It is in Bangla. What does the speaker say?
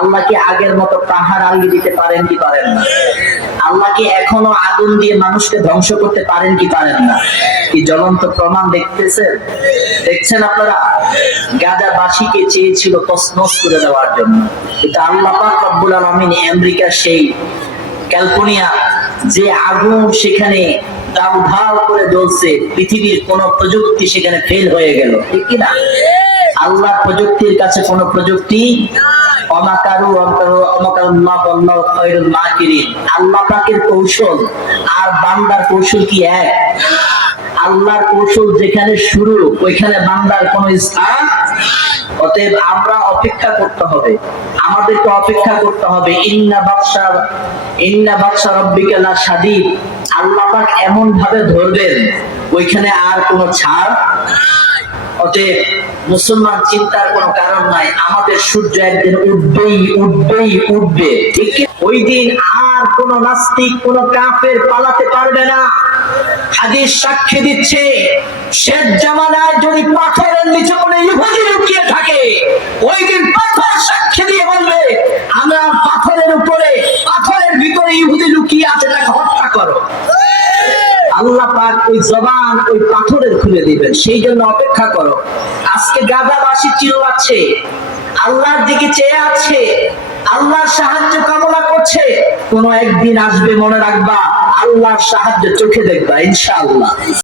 আল্লাহ কি আগের মতো পাহাড় আলিয়ে দিতে পারেন কি পারেন না? আল্লাহ কি এখনও আগুন দিয়ে মানুষকে ধ্বংস করতে পারেন কি পারেন না? কি জ্বলন্ত প্রমাণ দেখতেছেন? দেখছেন আপনারা? গাজাবাসীকে চেয়েছিল তসনস করে দেওয়ার জন্য। কিন্তু আল্লাহ পাক রব্বুল আলামিন আমেরিকার সেই ক্যালিফোর্নিয়া যে আগুন সেখানে দাউ ধাউ করে জ্বলছে, পৃথিবীর কোন প্রযুক্তি সেখানে ফেল হয়ে গেল। ঠিক কি না? আল্লাহ প্রযুক্তির কাছে কোন প্রযুক্তি অমাকারু অমকারু অমকারুল্লাহ বল্লাহ খৈরুল মাকিরিন। আল্লাহ পাকের কৌশল আর বান্দার কৌশল কি এক? আল্লাহর কৌশল যেখানে শুরু, ওইখানে বান্দার কোন স্থান অতএব আমরা অপেক্ষা করতে হবে। আমাদেরকে অপেক্ষা করতে হবে। ইন্না বাদশা ইন্না বাদশা রব্বিকা লা আল্লাহ পাক এমন ভাবে ধরবেন, ওইখানে আর কোনো ছাড় অতএব মুসলমান চিন্তার কোনো কারণ নাই। আমাদের সূর্য একদিন উঠবেই উঠবেই, উঠবে। ঠিক ওই দিন আর কোন নাস্তিক, কোন কাফের পালাতে পারবে না। হাদিস সাক্ষী দিচ্ছে, শেষ জামানায় যদি পাথরের নিচে কোনো ইহুদি লুকিয়ে থাকে, ওই দিন আল্লাহ পাক ওই জবান, ওই পাথরের খুলে দিবেন। সেই জন্য অপেক্ষা করো। আজকে গাজাবাসী চিল্লাচ্ছে, আল্লাহর দিকে চেয়ে আছে, আল্লাহর সাহায্য কামনা করছে। কোন একদিন আসবে মনে রাখবা, আল্লাহর সাহায্য চোখে দেখবা, ইনশাআল্লাহ।